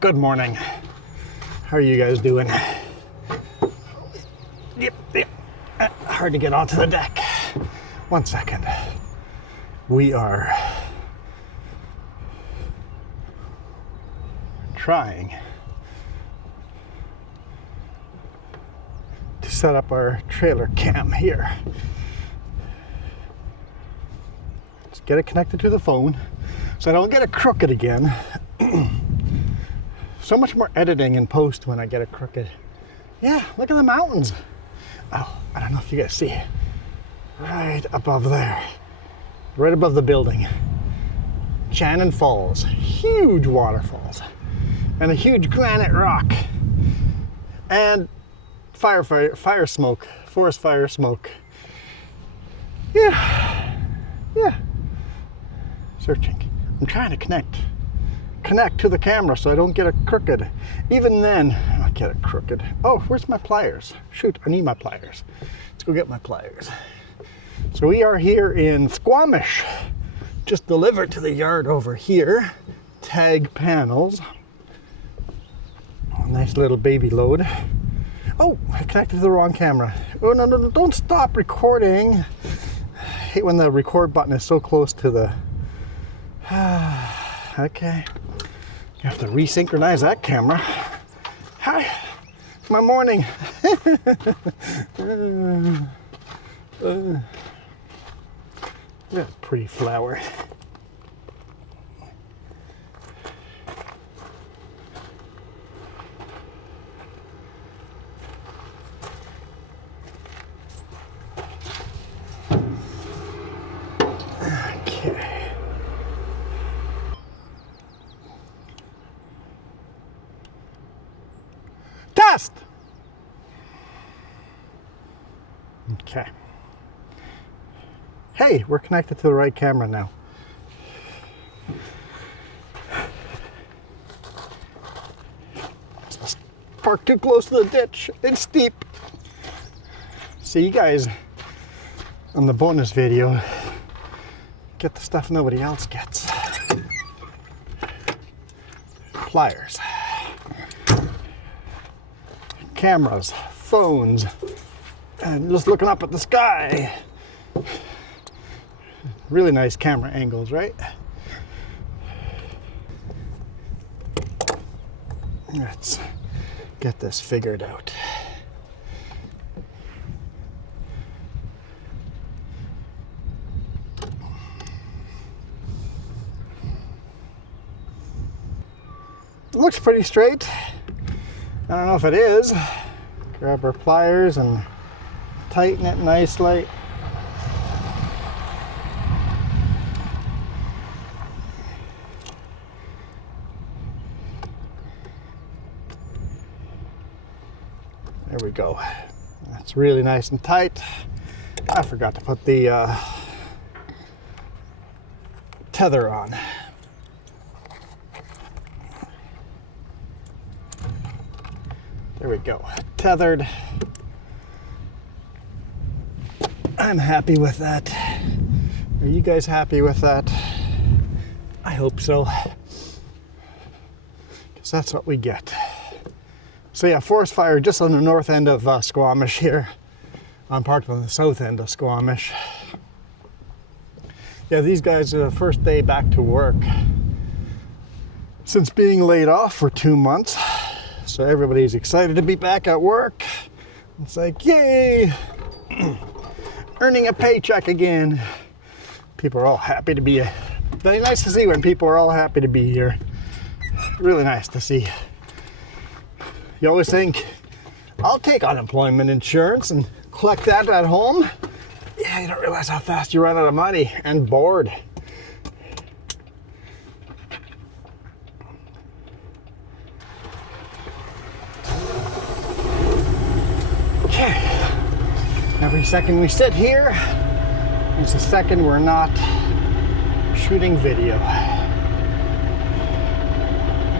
Good morning. How are you guys doing? Yep. Hard to get onto the deck. 1 second. We are trying to set up our trailer cam here. Let's get it connected to the phone so I don't get it crooked again. So much more editing in post when I get it crooked. Yeah, look at the mountains. Oh, I don't know if you guys see. Right above there. Right above the building. Shannon Falls. Huge waterfalls. And a huge granite rock. And fire smoke. Forest fire smoke. Yeah. Searching. I'm trying to connect to the camera so I don't get it crooked. Even then, I get it crooked. Oh, where's my pliers? Shoot, I need my pliers. Let's go get my pliers. So we are here in Squamish. Just delivered to the yard over here. Tag panels. Oh, nice little baby load. Oh, I connected to the wrong camera. Oh, no, don't stop recording. I hate when the record button is so close to the... Okay. You have to resynchronize that camera. Hi, it's my morning. Yeah, pretty flower. Okay. Test! Okay. Hey, we're connected to the right camera now. Just parked too close to the ditch. It's steep. See, you guys on the bonus video get the stuff nobody else gets. Pliers. Cameras, phones, and just looking up at the sky. Really nice camera angles, right? Let's get this figured out. It looks pretty straight. I don't know if it is. Grab our pliers and tighten it nicely. There we go. That's really nice and tight. I forgot to put the tether on. There we go, tethered. I'm happy with that. Are you guys happy with that? I hope so. Because that's what we get. So yeah, forest fire just on the north end of Squamish here. I'm parked on the south end of Squamish. Yeah, these guys are the first day back to work since being laid off for 2 months. So everybody's excited to be back at work. It's like, yay! Earning a paycheck again. People are all happy to be here. Very nice to see when people are all happy to be here. Really nice to see. You always think, I'll take unemployment insurance and collect that at home. Yeah, you don't realize how fast you run out of money and bored. Every second we sit here is a second we're not shooting video.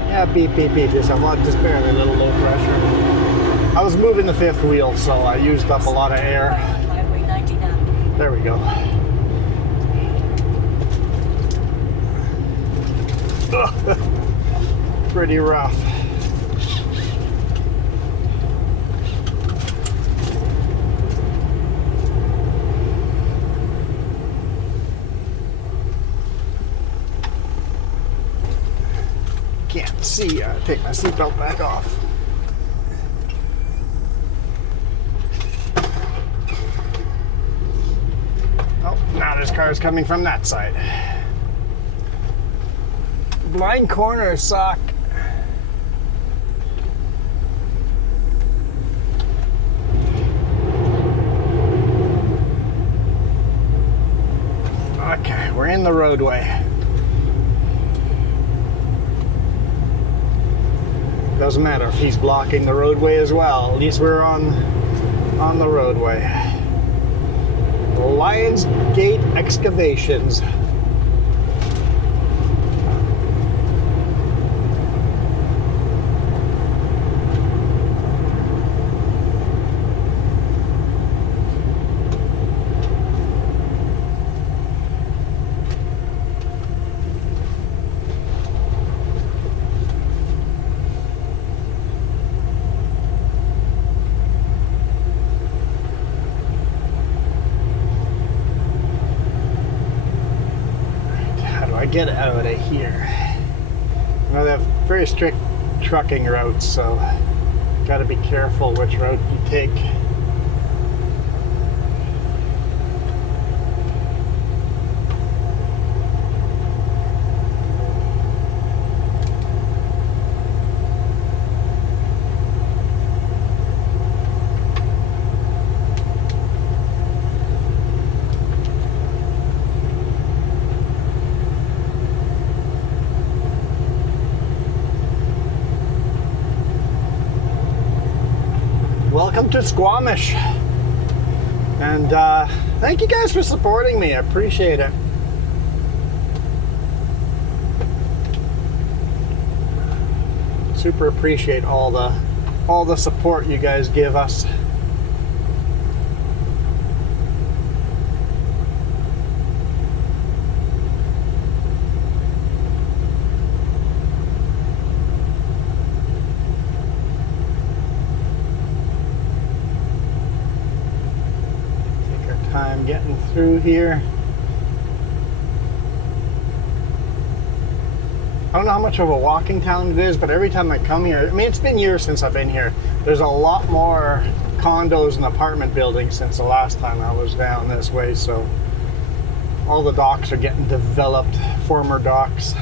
Yeah, beep, beep, beep. Just barely a little low pressure. I was moving the fifth wheel, so I used up a lot of air. There we go. pretty rough. Can't see. Take my seatbelt back off. Oh, now there's cars coming from that side. Blind corners suck. Okay, we're in the roadway. Doesn't matter if he's blocking the roadway as well. At least we're on the roadway. Lions Gate Excavations. Get out of here. Well, they have very strict trucking routes, so got to be careful which route you take. Welcome to Squamish, and thank you guys for supporting me. I appreciate it. Super appreciate all the support you guys give us. Time getting through here. I don't know how much of a walking town it is, but every time I come here, I mean, it's been years since I've been here. There's a lot more condos and apartment buildings since the last time I was down this way, so all the docks are getting developed, former docks.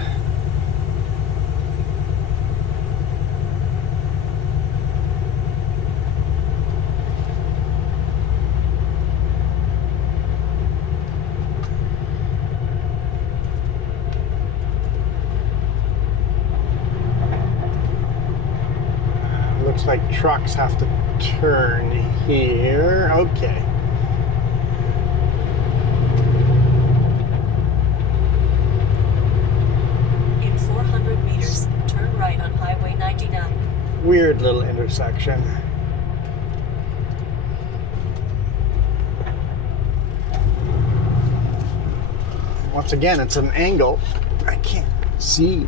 Looks like trucks have to turn here. Okay. In 400 meters, turn right on Highway 99. Weird little intersection. Once again, it's an angle I can't see.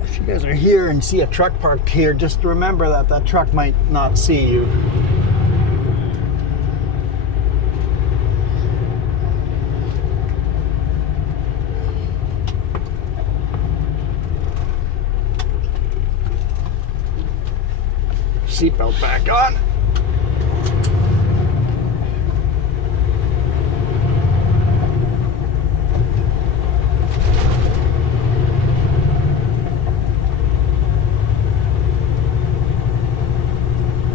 If you guys are here and see a truck parked here, just remember that that truck might not see you. Seatbelt back on.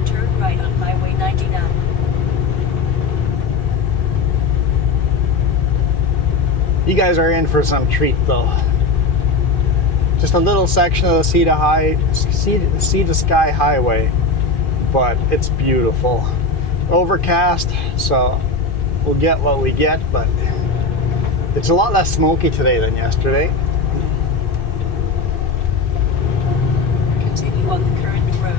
Turn right on Highway 99. You guys are in for some treat though. Just a little section of the sea to sky highway, but it's beautiful. Overcast, so we'll get what we get, but it's a lot less smoky today than yesterday. Continue on the current road.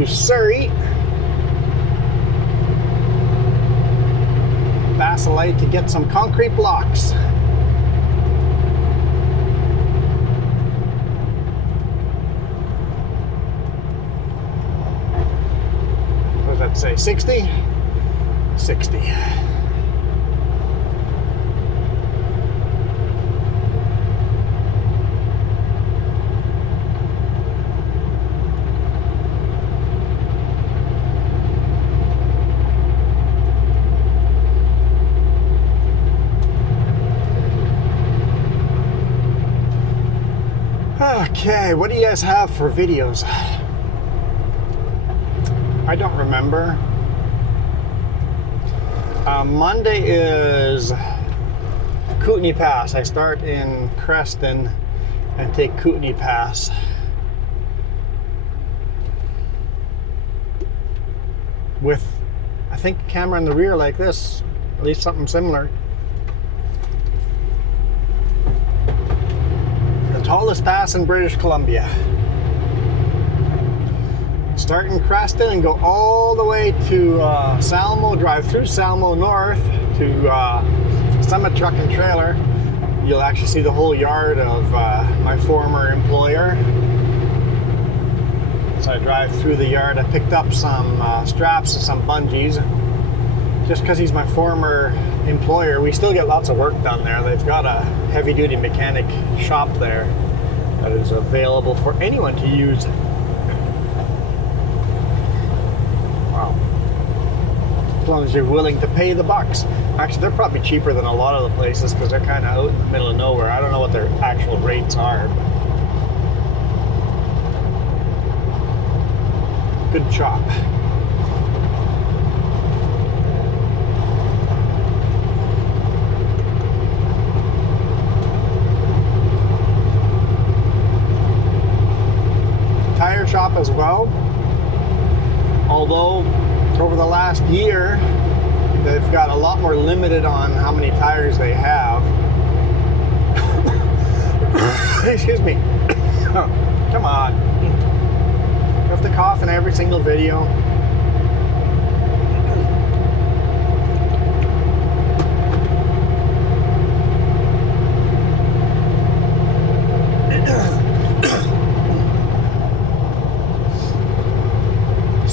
to Surrey. Basilite to get some concrete blocks. What does that say? 60? 60. Okay, what do you guys have for videos? I don't remember. Monday is Kootenai Pass. I start in Creston and take Kootenai Pass. With, I think, a camera in the rear like this, at least something similar. Tallest pass in British Columbia. Start in Creston and go all the way to Salmo, drive through Salmo north to Summit Truck and Trailer. You'll actually see the whole yard of my former employer. So I drive through the yard. I picked up some straps and some bungees. Just because he's my former employer, we still get lots of work done there. They've got a heavy-duty mechanic shop there that is available for anyone to use. Wow. As long as you're willing to pay the bucks. Actually, they're probably cheaper than a lot of the places because they're kind of out in the middle of nowhere. I don't know what their actual rates are. Good chop. Tire shop as well, although over the last year they've got a lot more limited on how many tires they have. Excuse me. Come on, you have to cough in every single video.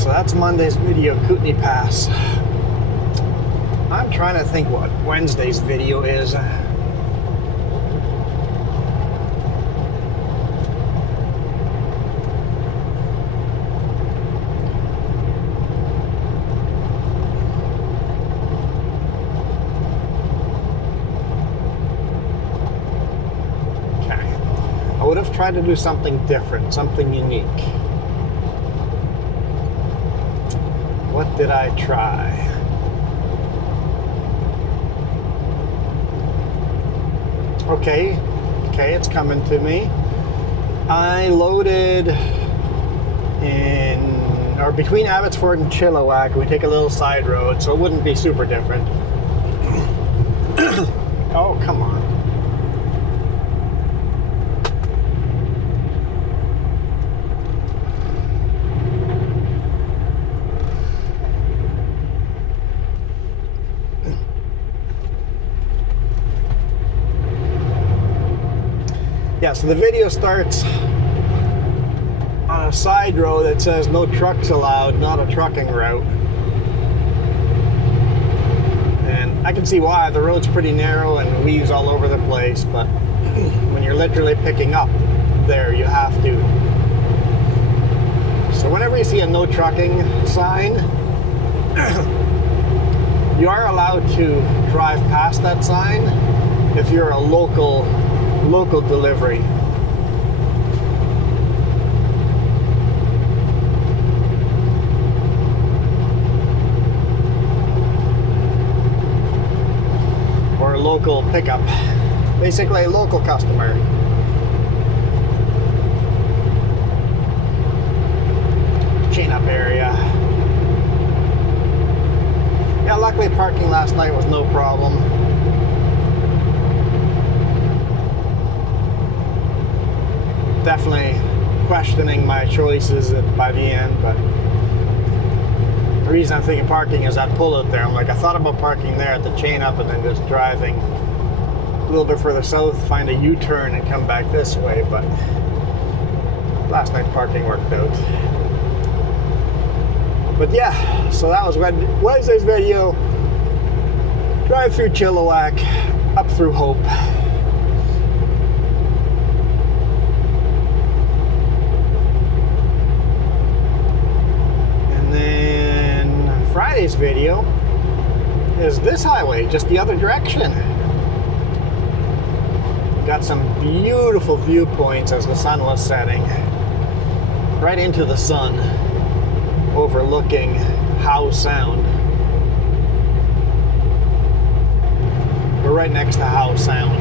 That's Monday's video, Kootenai Pass. I'm trying to think what Wednesday's video is. Okay. I would have tried to do something different, something unique. What did I try? Okay, it's coming to me. I loaded in, or between Abbotsford and Chilliwack, we take a little side road, so it wouldn't be super different. Oh, come on. Yeah, so the video starts on a side road that says no trucks allowed, not a trucking route. And I can see why. The road's pretty narrow and weaves all over the place, but when you're literally picking up there, you have to. So whenever you see a no trucking sign, you are allowed to drive past that sign if you're a local delivery. Or a local pickup. Basically a local customer. Chain up area. Yeah, luckily parking last night was no problem. Definitely questioning my choices by the end, but The reason I'm thinking parking is I'd pull out there. I'm like, I thought about parking there at the chain up and then just driving a little bit further south, find a U-turn and come back this way, but last night parking worked out. But yeah, so that was Wednesday's video. Drive through Chilliwack, up through Hope. And then Friday's video is this highway, just the other direction. Got some beautiful viewpoints as the sun was setting. Right into the sun, overlooking Howe Sound. We're right next to Howe Sound.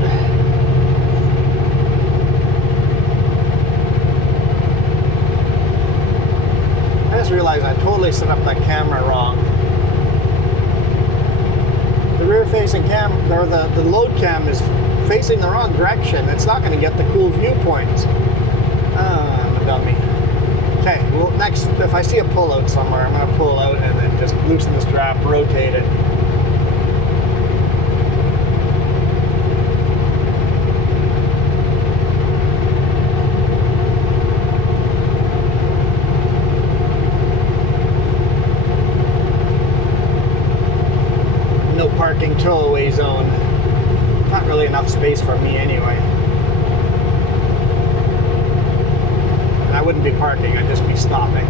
I just realized I totally set up that camera wrong. The rear-facing cam, or the load cam is facing the wrong direction. It's not going to get the cool viewpoints. I'm a dummy. Okay, well next, if I see a pull-out somewhere, I'm going to pull out and then just loosen the strap, rotate it. No parking towaway zone. Not really enough space for me anyway. I wouldn't be parking, I'd just be stopping.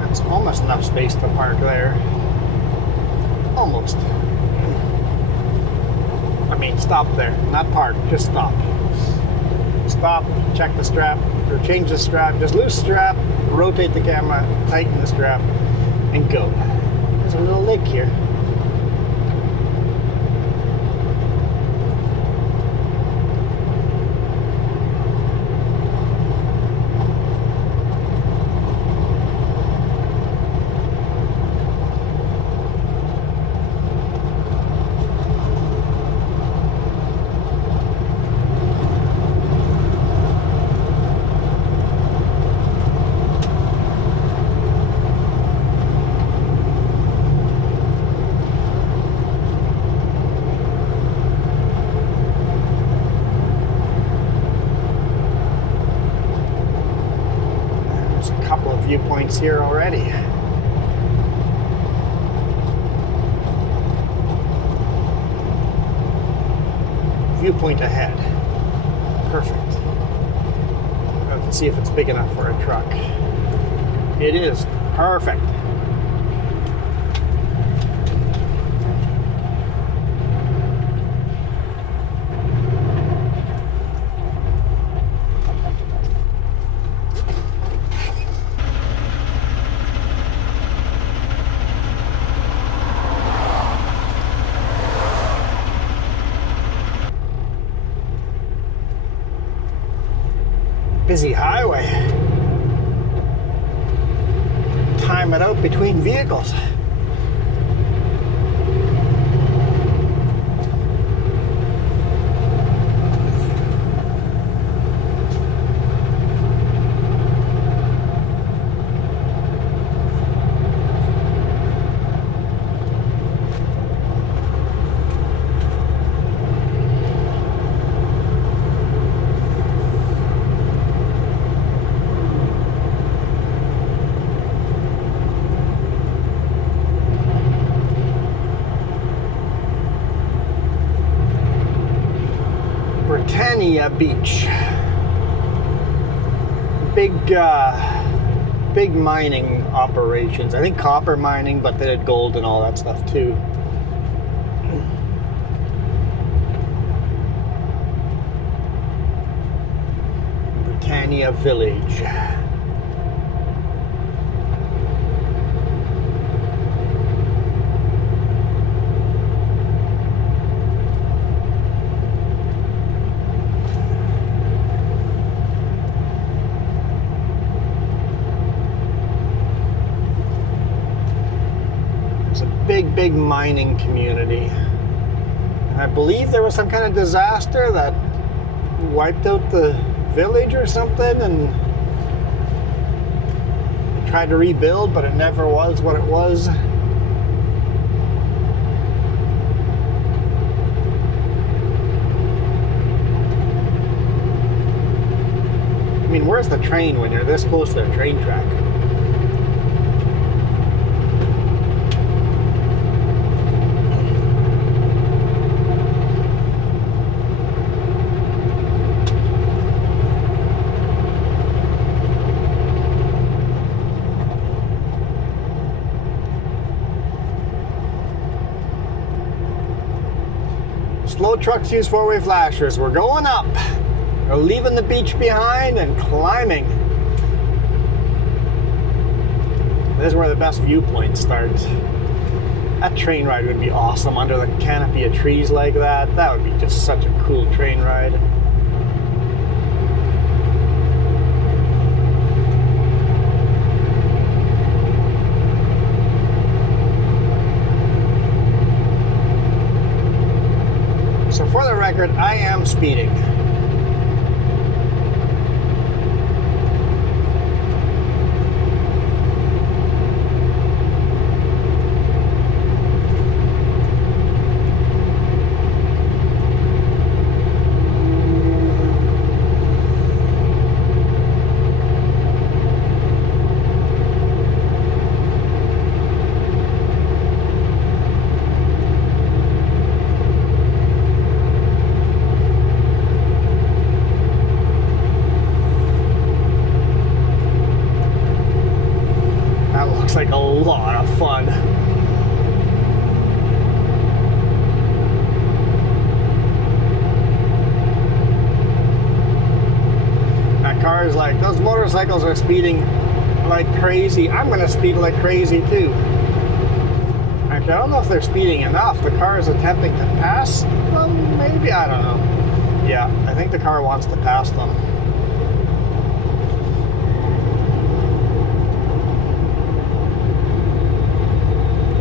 That's almost enough space to park there. Almost. I mean, stop there, not park, just stop. Stop, check the strap, or change the strap, just loose strap, rotate the camera, tighten the strap, and go. There's a little lake here. Viewpoints here already. Viewpoint ahead. Perfect. I have to see if it's big enough for a truck. It is. Perfect. Busy highway. Time it out between vehicles. Beach. Big mining operations. I think copper mining, but they did gold and all that stuff too. Britannia Village. big mining community. And I believe there was some kind of disaster that wiped out the village or something, and tried to rebuild, but it never was what it was. I mean, where's the train when you're this close to the train track? Slow trucks use four-way flashers. We're going up. We're leaving the beach behind and climbing. This is where the best viewpoint starts. That train ride would be awesome under the canopy of trees like that. That would be just such a cool train ride. So for the record, I am speeding. Like a lot of fun. That car is like, those motorcycles are speeding like crazy. I'm gonna speed like crazy too. Actually, I don't know if they're speeding enough. The car is attempting to pass. Well, maybe, I don't know. Yeah, I think the car wants to pass them.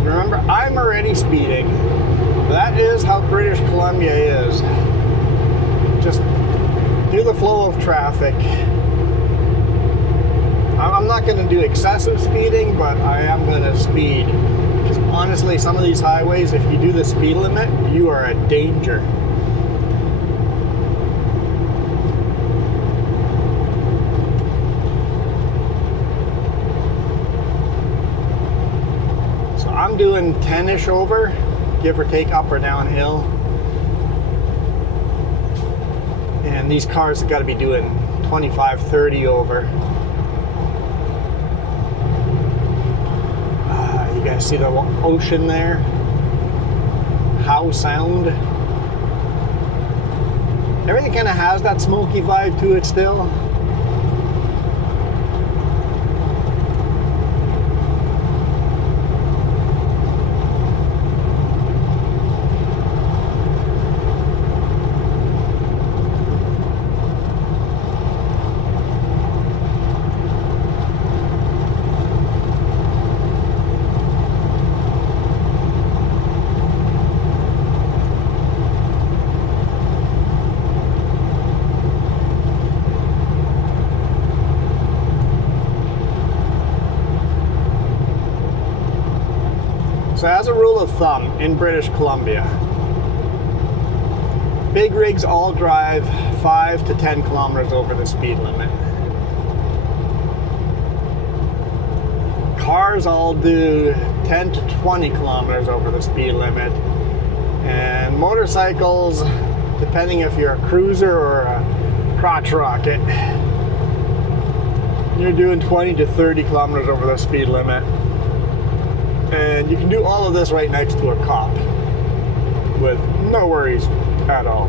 Remember, I'm already speeding. That is how British Columbia is. Just do the flow of traffic. I'm not going to do excessive speeding, but I am going to speed. Because honestly, some of these highways, if you do the speed limit, you are a danger. I'm doing 10-ish over, give or take, up or downhill. And these cars have got to be doing 25, 30 over. You guys see the ocean there? How sound. Everything kind of has that smoky vibe to it still. So as a rule of thumb in British Columbia, big rigs all drive 5 to 10 kilometers over the speed limit. Cars all do 10 to 20 kilometers over the speed limit. And motorcycles, depending if you're a cruiser or a crotch rocket, you're doing 20 to 30 kilometers over the speed limit. And you can do all of this right next to a cop with no worries at all.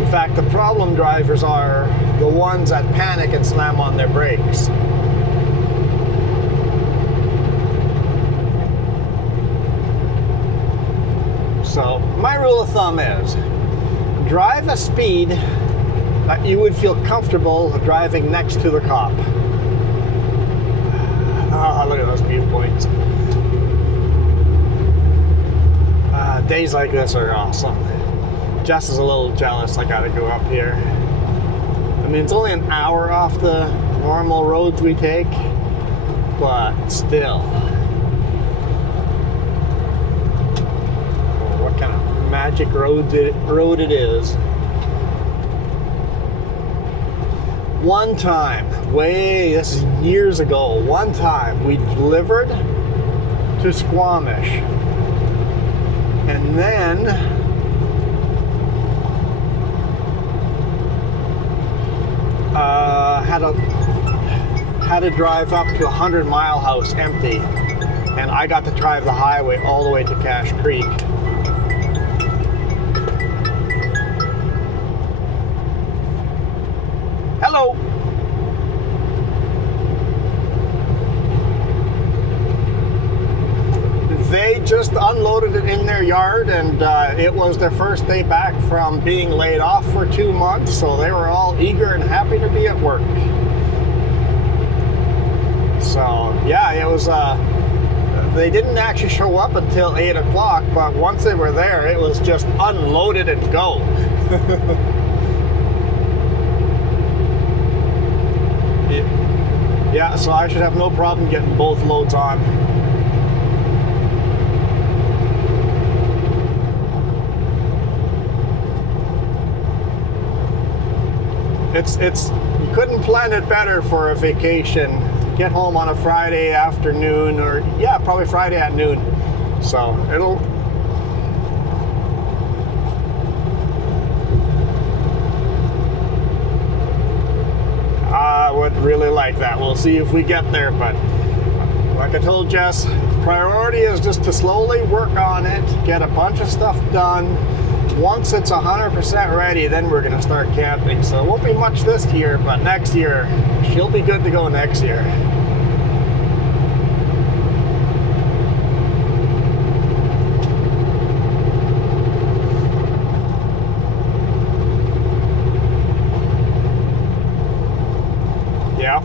In fact, the problem drivers are the ones that panic and slam on their brakes. So my rule of thumb is drive a speed that you would feel comfortable driving next to the cop. Oh, look at those viewpoints. Days like this are awesome. Jess is a little jealous I gotta go up here. I mean, it's only an hour off the normal roads we take, but still. Oh, what kind of magic road it is. One time, this is years ago, one time we delivered to Squamish, and then had to drive up to 100 Mile House empty, and I got to drive the highway all the way to Cache Creek. Hello. They just unloaded it in their yard, and it was their first day back from being laid off for 2 months, so they were all eager and happy to be at work. So yeah, it was they didn't actually show up until 8 o'clock, but once they were there, it was just unloaded and go. Yeah, so I should have no problem getting both loads on. It's you couldn't plan it better for a vacation. Get home on a Friday afternoon, or yeah, probably Friday at noon. So it'll. I would really like that. We'll see if we get there, but like I told Jess, priority is just to slowly work on it, get a bunch of stuff done. Once it's 100% ready, then we're gonna start camping. So it won't be much this year, but next year, she'll be good to go next year. Yeah.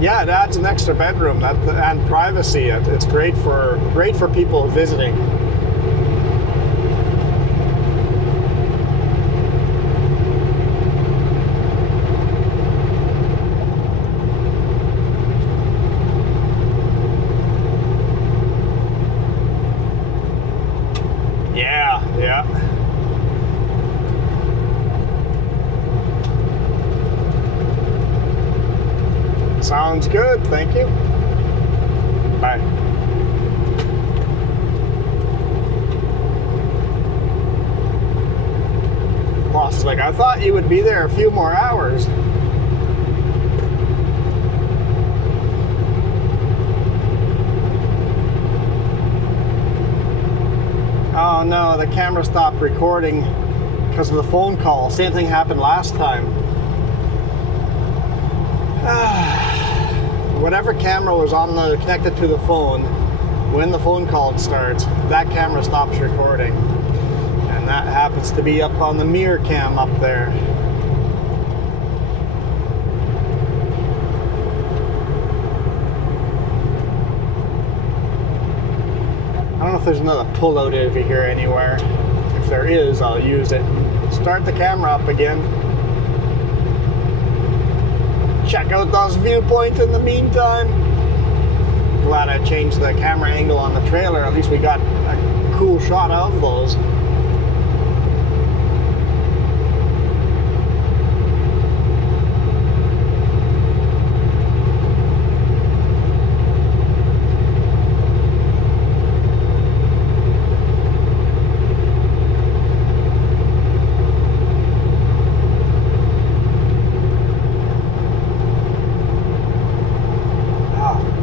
Yeah, it adds an extra bedroom and privacy. It's great for people visiting. Yeah. Sounds good, thank you. Bye. Boss is like, I thought you would be there a few more hours. Oh no, the camera stopped recording because of the phone call. Same thing happened last time. Whatever camera was connected to the phone, when the phone call starts, that camera stops recording. And that happens to be up on the mirror cam up there. I don't know if there's another pullout over here anywhere. If there is, I'll use it. Start the camera up again. Check out those viewpoints in the meantime. Glad I changed the camera angle on the trailer. At least we got a cool shot of those.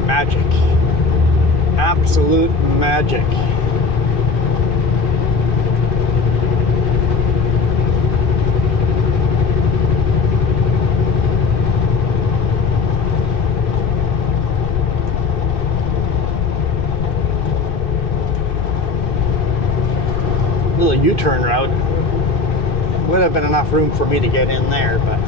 Magic. Absolute magic. the U-turn route. Would have been enough room for me to get in there, but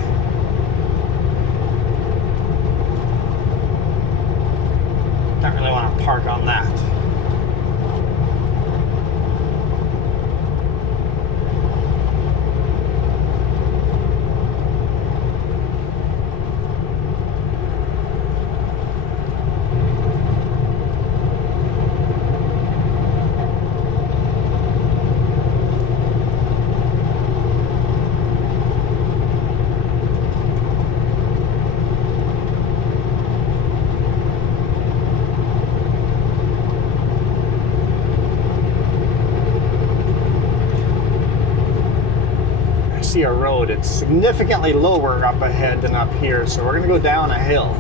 don't really want to park on that. See a road. It's significantly lower up ahead than up here, so we're going to go down a hill.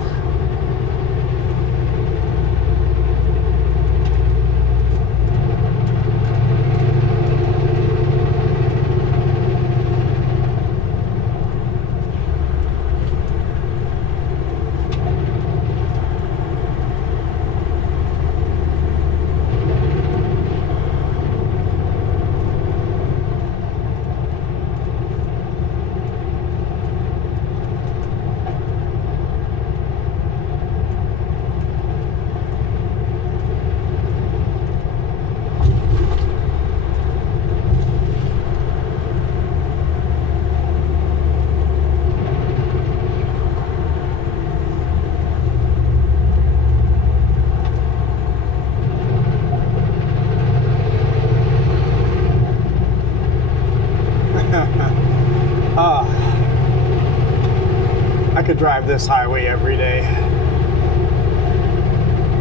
I could drive this highway every day.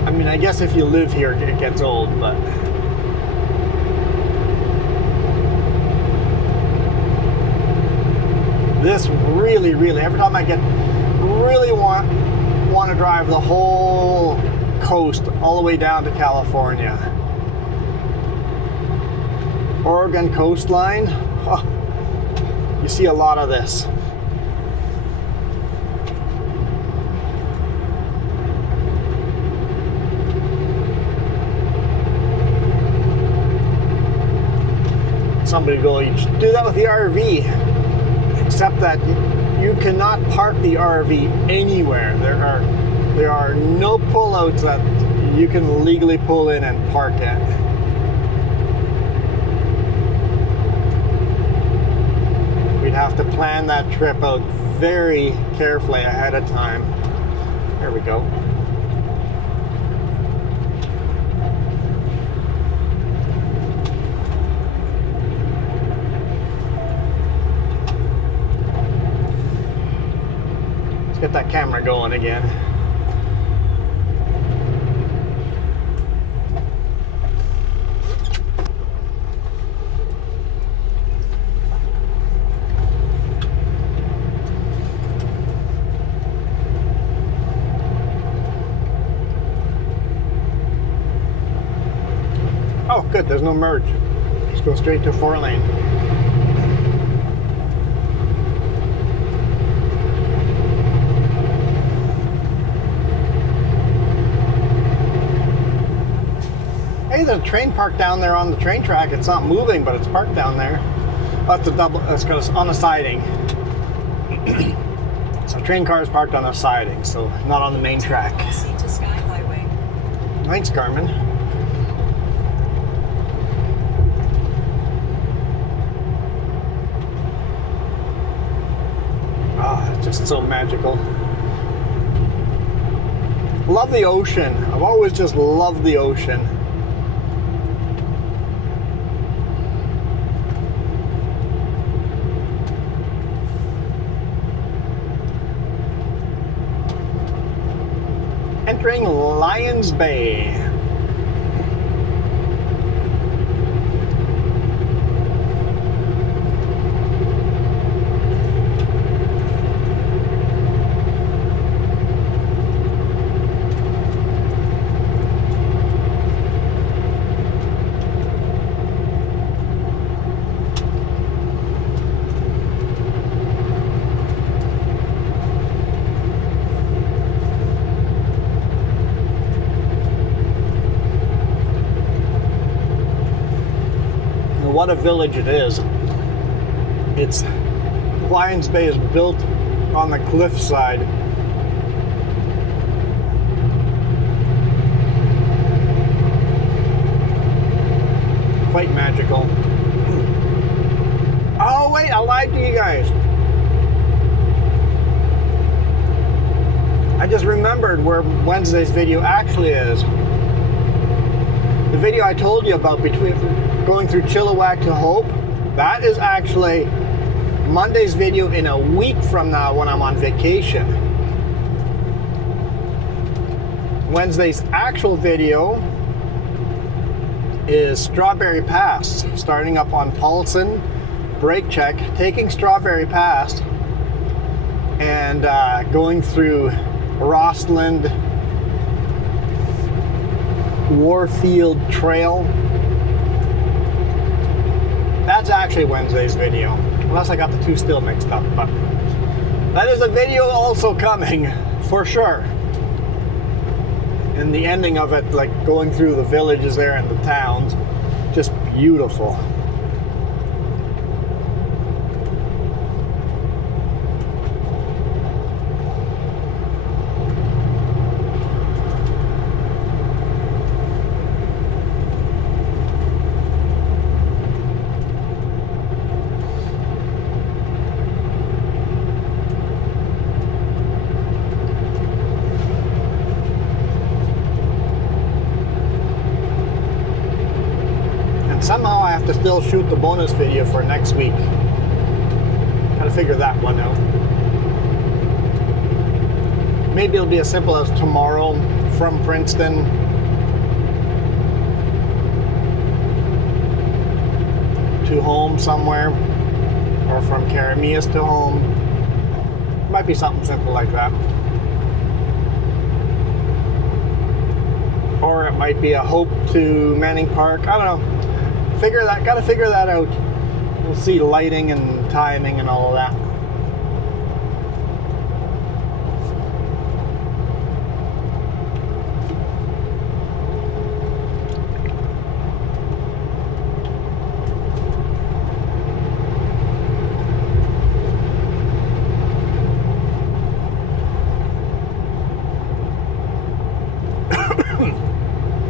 I mean, I guess if you live here, it gets old, but this really, every time I really want to drive the whole coast all the way down to California. Oregon coastline, oh, you see a lot of this. Somebody go, you should do that with the RV, except that you cannot park the RV anywhere. There are no pullouts that you can legally pull in and park at. We'd have to plan that trip out very carefully ahead of time. There we go. Get that camera going again. Oh, good, there's no merge. Just go straight to 4-lane. Hey, there's a train parked down there on the train track. It's not moving, but it's parked down there. That's a double. That's because on the siding. So train cars parked on the siding, so not on the main track. To Sky Highway. Thanks, Carmen. Ah, it's just so magical. Love the ocean. I've always just loved the ocean. Entering Lions Bay. what a village it is. It's Lions Bay is built on the cliffside. Quite magical. Oh wait, I lied to you guys. I just remembered where Wednesday's video actually is. The video I told you about between going through Chilliwack to Hope, that is actually Monday's video in a week from now when I'm on vacation. Wednesday's actual video is Strawberry Pass, starting up on Paulson, brake check, taking Strawberry Pass, and going through Rossland, Warfield Trail. That's actually Wednesday's video, unless I got the two still mixed up, but that is a video also coming for sure. And the ending of it, like going through the villages there and the towns, just beautiful. Somehow I have to still shoot the bonus video for next week. Gotta figure that one out. Maybe it'll be as simple as tomorrow from Princeton to home somewhere, or from Karamias to home. Might be something simple like that. Or it might be a Hope to Manning Park. I don't know. Gotta figure that out. We'll see lighting and timing and all of that.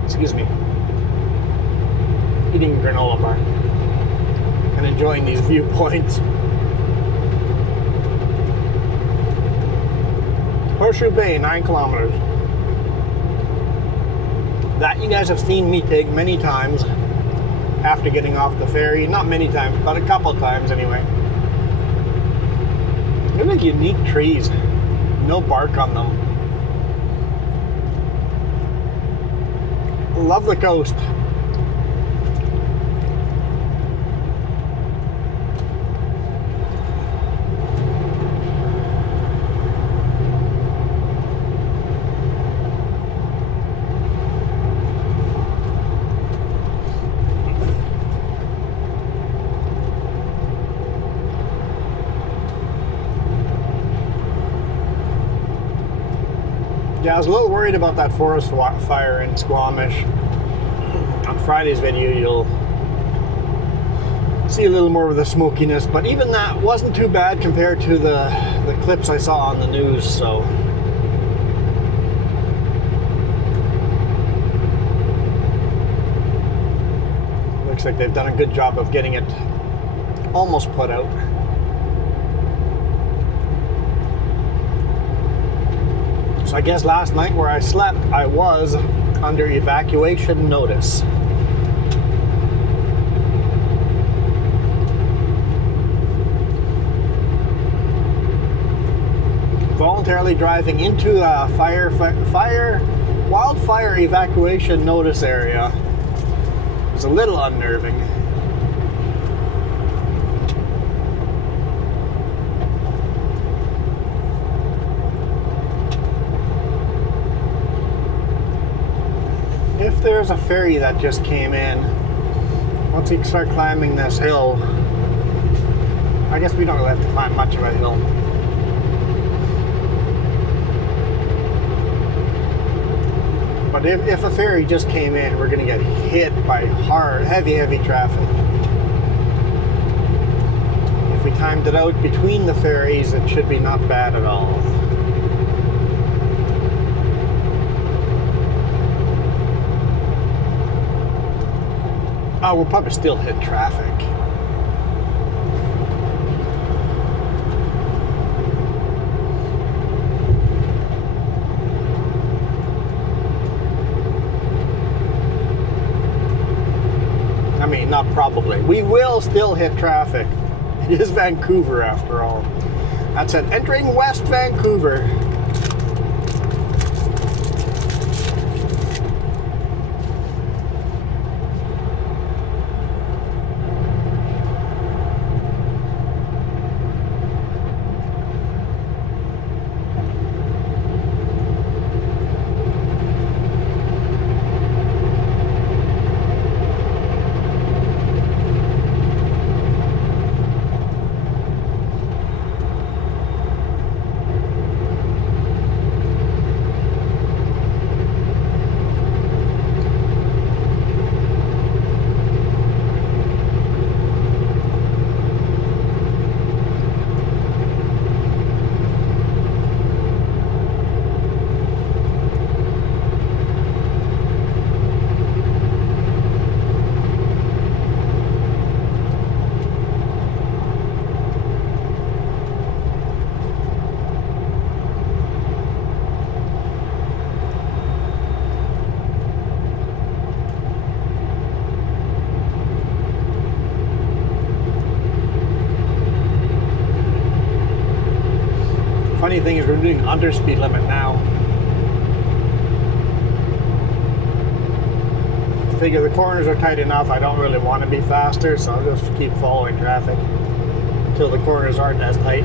Excuse me. Eating a granola bar and enjoying these viewpoints. Horseshoe Bay, 9 kilometers. That you guys have seen me take many times after getting off the ferry. Not many times, but a couple times anyway. Really unique trees. No bark on them. Love the coast. Yeah, I was a little worried about that forest fire in Squamish. On Friday's video, you'll see a little more of the smokiness, but even that wasn't too bad compared to the clips I saw on the news, so. Looks like they've done a good job of getting it almost put out. So I guess last night where I slept, I was under evacuation notice. Voluntarily driving into a wildfire evacuation notice area was a little unnerving. If there's a ferry that just came in, once you start climbing this hill, I guess we don't really have to climb much of a hill. But if a ferry just came in, we're going to get hit by heavy traffic. If we timed it out between the ferries, it should be not bad at all. Oh, we'll probably still hit traffic. I mean, not probably. We will still hit traffic. It is Vancouver after all. That's it. Entering West Vancouver. Funny thing is we're doing under speed limit now. I figure the corners are tight enough, I don't really want to be faster, so I'll just keep following traffic until the corners aren't as tight.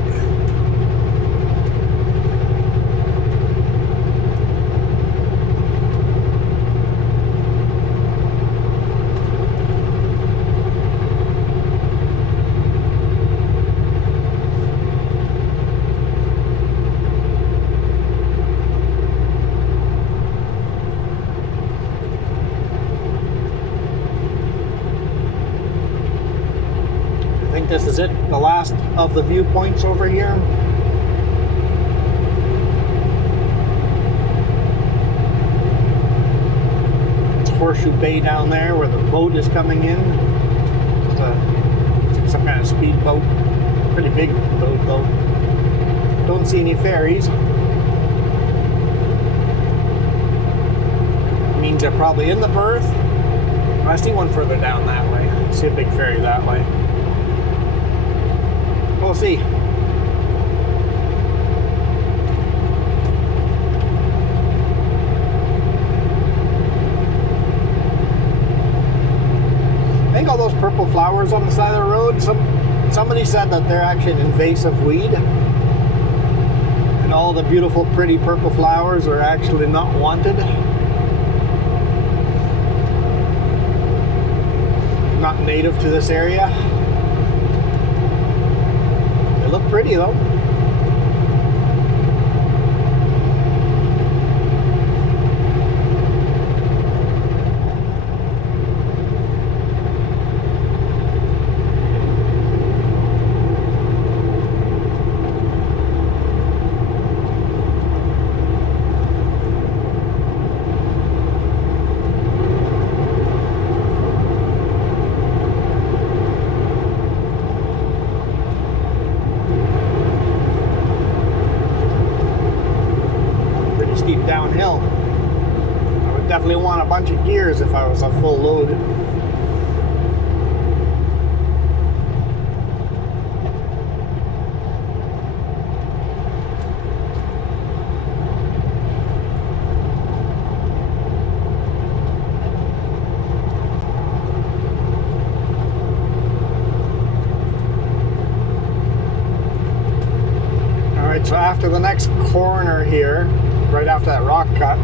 This is it, the last of the viewpoints over here. It's Horseshoe Bay down there where the boat is coming in. It's some kind of speedboat. Pretty big boat though. Don't see any ferries. Means they're probably in the berth. I see one further down that way. I see a big ferry that way. We'll see. I think all those purple flowers on the side of the road, somebody said that they're actually an invasive weed. And all the beautiful, pretty purple flowers are actually not wanted. Not native to this area. Look pretty though. Downhill. I would definitely want a bunch of gears if I was a full load. Alright, so after the next corner here, right after that rock cut,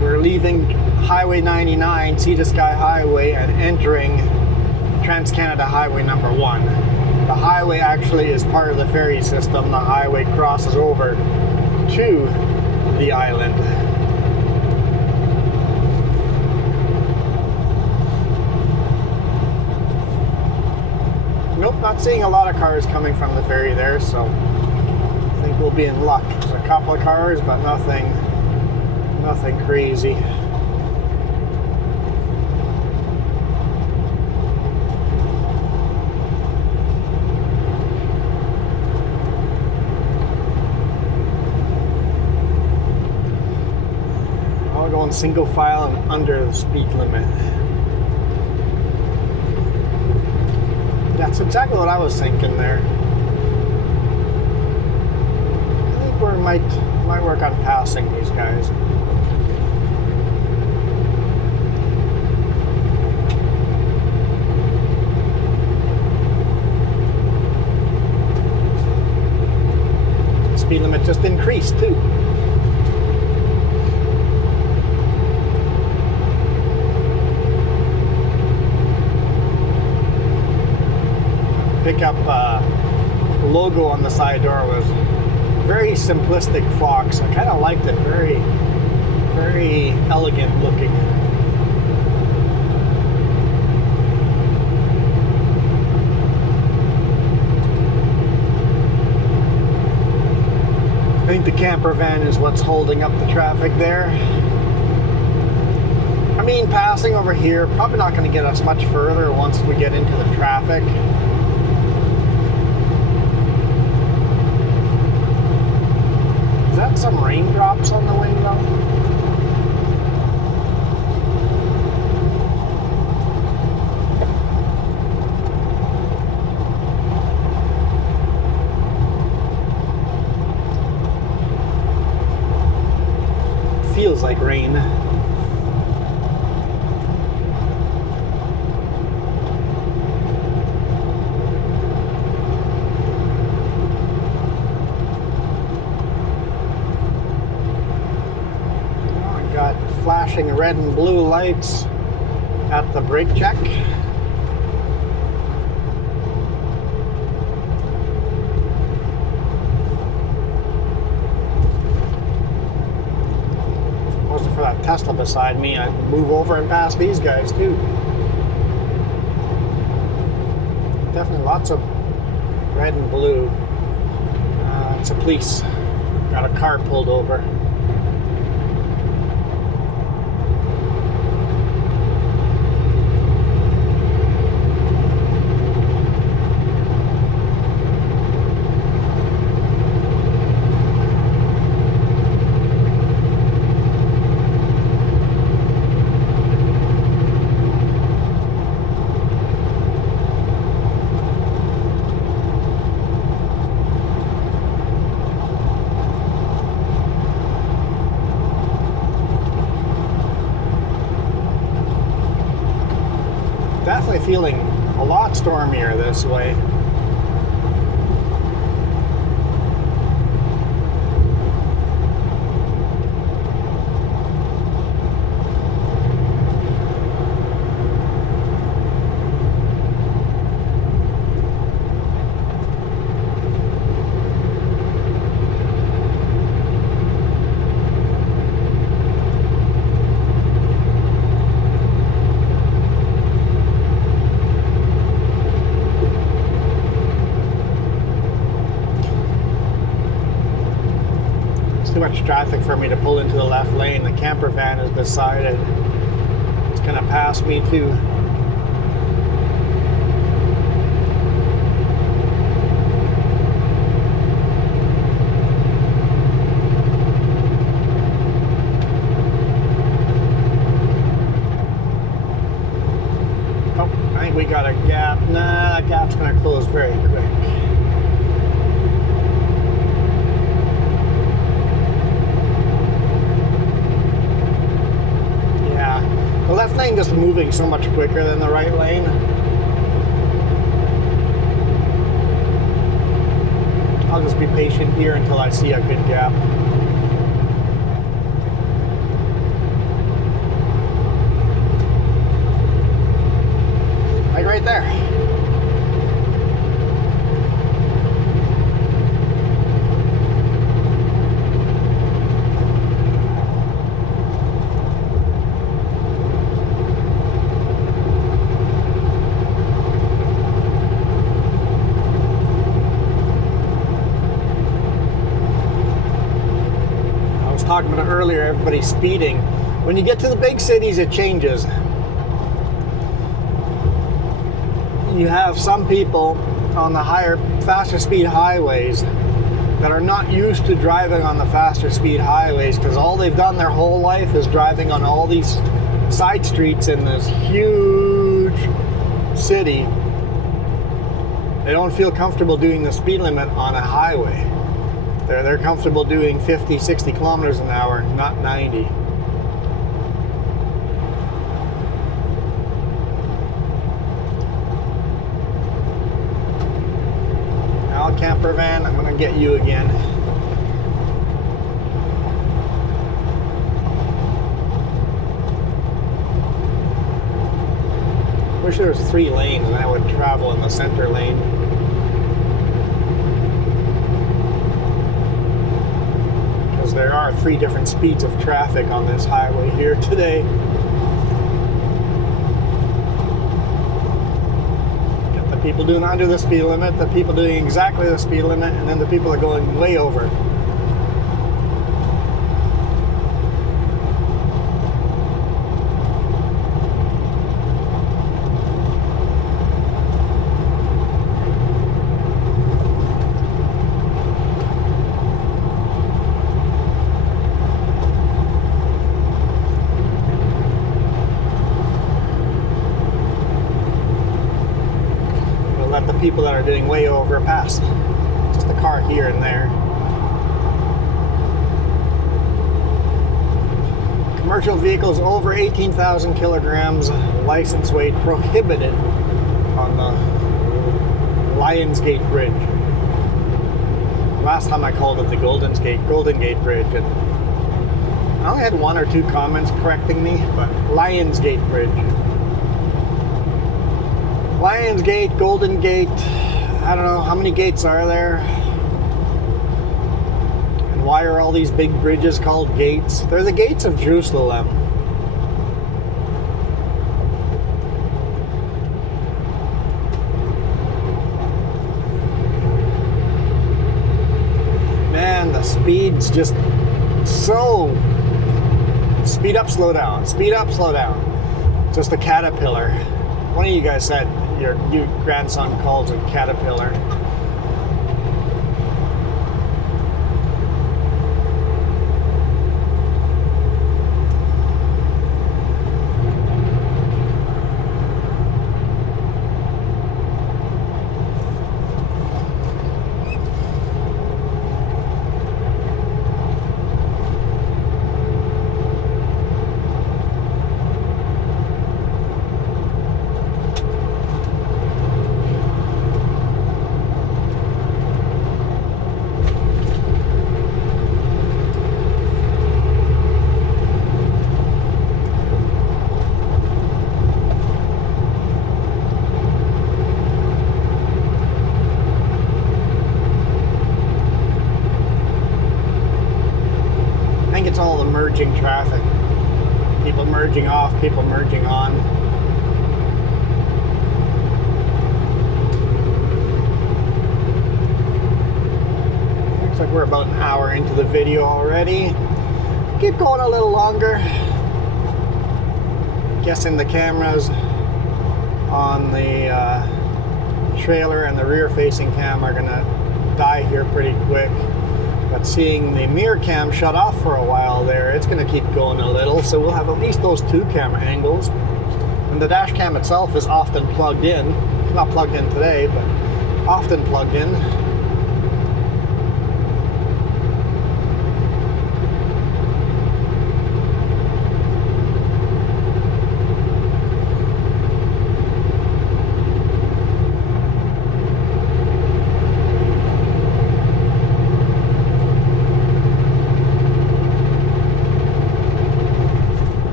we're leaving Highway 99, Sea to Sky Highway, and entering Trans-Canada Highway number 1. The highway actually is part of the ferry system. The highway crosses over to the island. not seeing a lot of cars coming from the ferry there, so I think we'll be in luck. There's a couple of cars, but nothing crazy. All going single file and under the speed limit. That's exactly what I was thinking there. I think we might work on passing these guys. Speed limit just increased too. Pickup logo on the side door was very simplistic Fox. I kind of liked it. Very, very elegant looking. I think the camper van is what's holding up the traffic there. I mean, passing over here, probably not going to get us much further once we get into the traffic. Is that some raindrops on the window? Feels like rain. Got flashing red and blue lights at the brake check. For that Tesla beside me, I'd move over and pass these guys too. Definitely lots of red and blue. It's a police. Got a car pulled over. Definitely feeling a lot stormier this way. Too much traffic for me to pull into the left lane. The camper van has decided it's going to pass me too. Oh, I think we got a gap. Nah, that gap's going to close very quick. The left lane just moving so much quicker than the right lane. I'll just be patient here until I see a good gap. Like right there. talking about earlier, everybody speeding. When you get to the big cities, it changes. You have some people on the higher, faster speed highways that are not used to driving on the faster speed highways because all they've done their whole life is driving on all these side streets in this huge city. They don't feel comfortable doing the speed limit on a highway. They're comfortable doing 50, 60 kilometers an hour, not 90. Now, camper van, I'm gonna get you again. Wish there was 3 lanes and I would travel in the center lane. Because there are 3 different speeds of traffic on this highway here today. Got the people doing under the speed limit, the people doing exactly the speed limit, and then the people are going way over. People that are doing way over past. Just a car here and there. Commercial vehicles over 18,000 kilograms, license weight prohibited on the Lionsgate Bridge. Last time I called it the Golden Gate Bridge, and I only had 1 or 2 comments correcting me, but Lionsgate Bridge. Lionsgate, Golden Gate, I don't know how many gates are there. And why are all these big bridges called gates? They're the gates of Jerusalem. Man, the speed's just so... Speed up, slow down. Speed up, slow down. Just a caterpillar. One of you guys said your grandson calls it caterpillar. All the merging traffic, people merging off, people merging on. Looks like we're about an hour into the video already. Keep going a little longer. Guessing the cameras on the trailer and the rear facing cam are gonna die here pretty quick. But seeing the mirror cam shut off for a while there, it's going to keep going a little, so we'll have at least those 2 camera angles. And the dash cam itself is often plugged in. Not plugged in today, but often plugged in.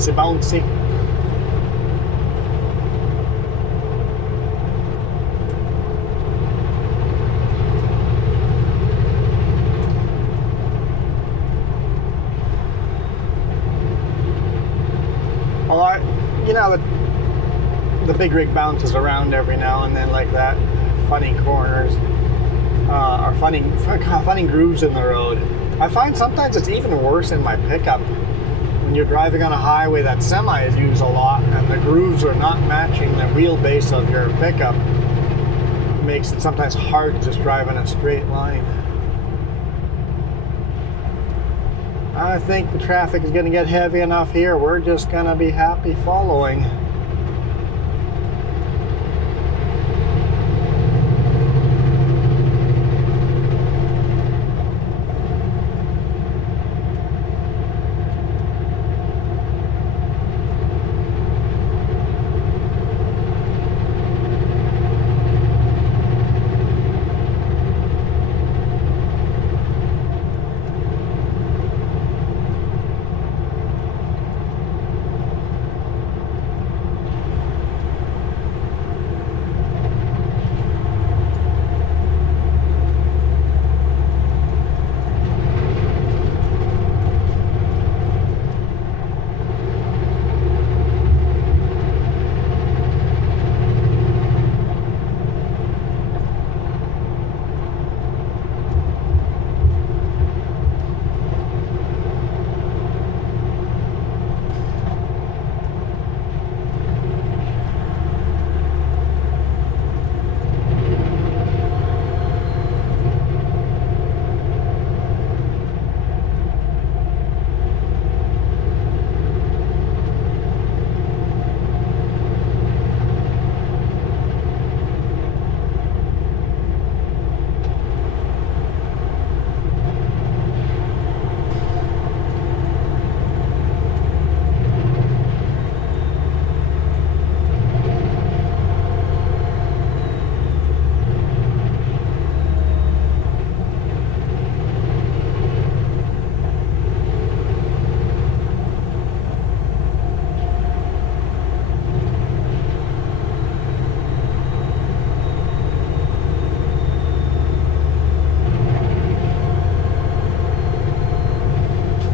bouncy, bouncy. Well, you know, the big rig bounces around every now and then like that. Funny corners, or funny grooves in the road. I find sometimes it's even worse in my pickup. When you're driving on a highway that semis use a lot and the grooves are not matching the wheelbase of your pickup, it makes it sometimes hard to just drive in a straight line. I think the traffic is going to get heavy enough here. We're just going to be happy following.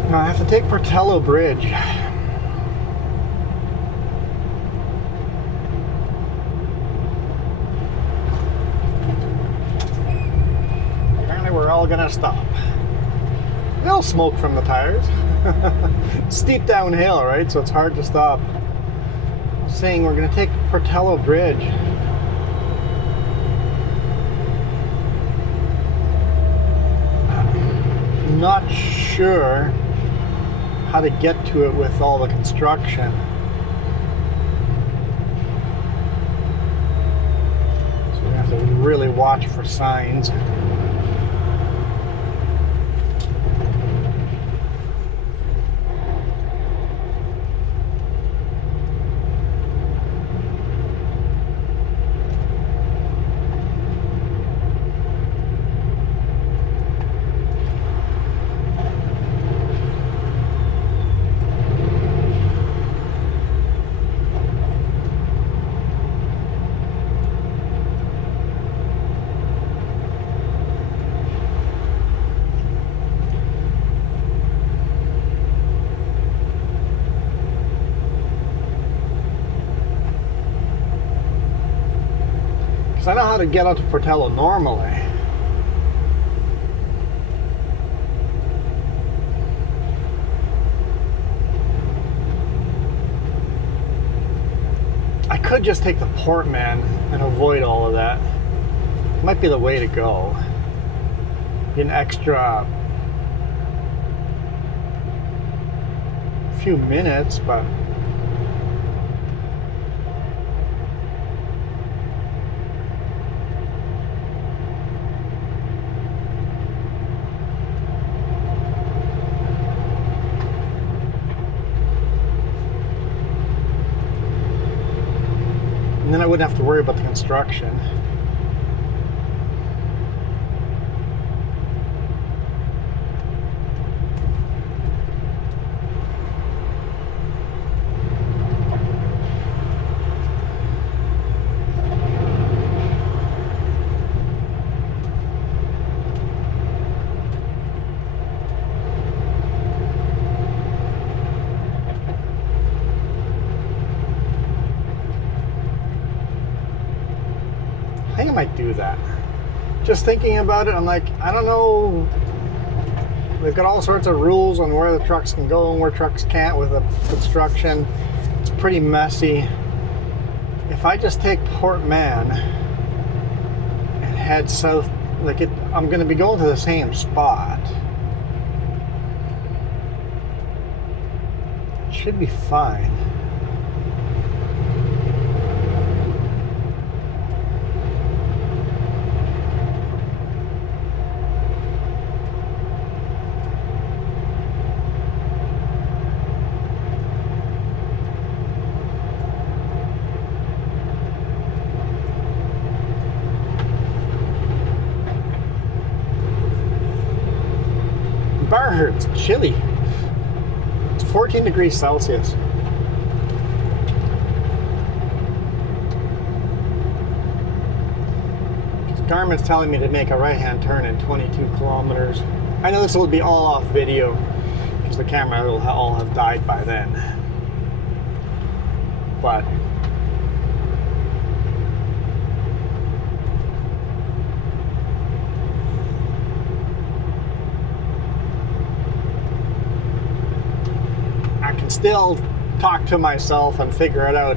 I have to take Portello Bridge. Apparently we're all gonna stop. They'll smoke from the tires. Steep downhill, right? So it's hard to stop. I'm saying we're gonna take Portello Bridge. I'm not sure how to get to it with all the construction. So we have to really watch for signs. I know how to get onto Portello normally. I could just take the Portman and avoid all of that. Might be the way to go. Get an extra few minutes, but and then I wouldn't have to worry about the construction. might do that. Just thinking about it, I'm like, I don't know. They've got all sorts of rules on where the trucks can go and where trucks can't with the construction. It's pretty messy. If I just take Port Mann and head south, I'm going to be going to the same spot. It should be fine. Bar hurts, chilly. It's 14 degrees Celsius. Garmin's telling me to make a right-hand turn in 22 kilometers. I know this will be all off video because the camera will all have died by then. But I can still talk to myself and figure it out.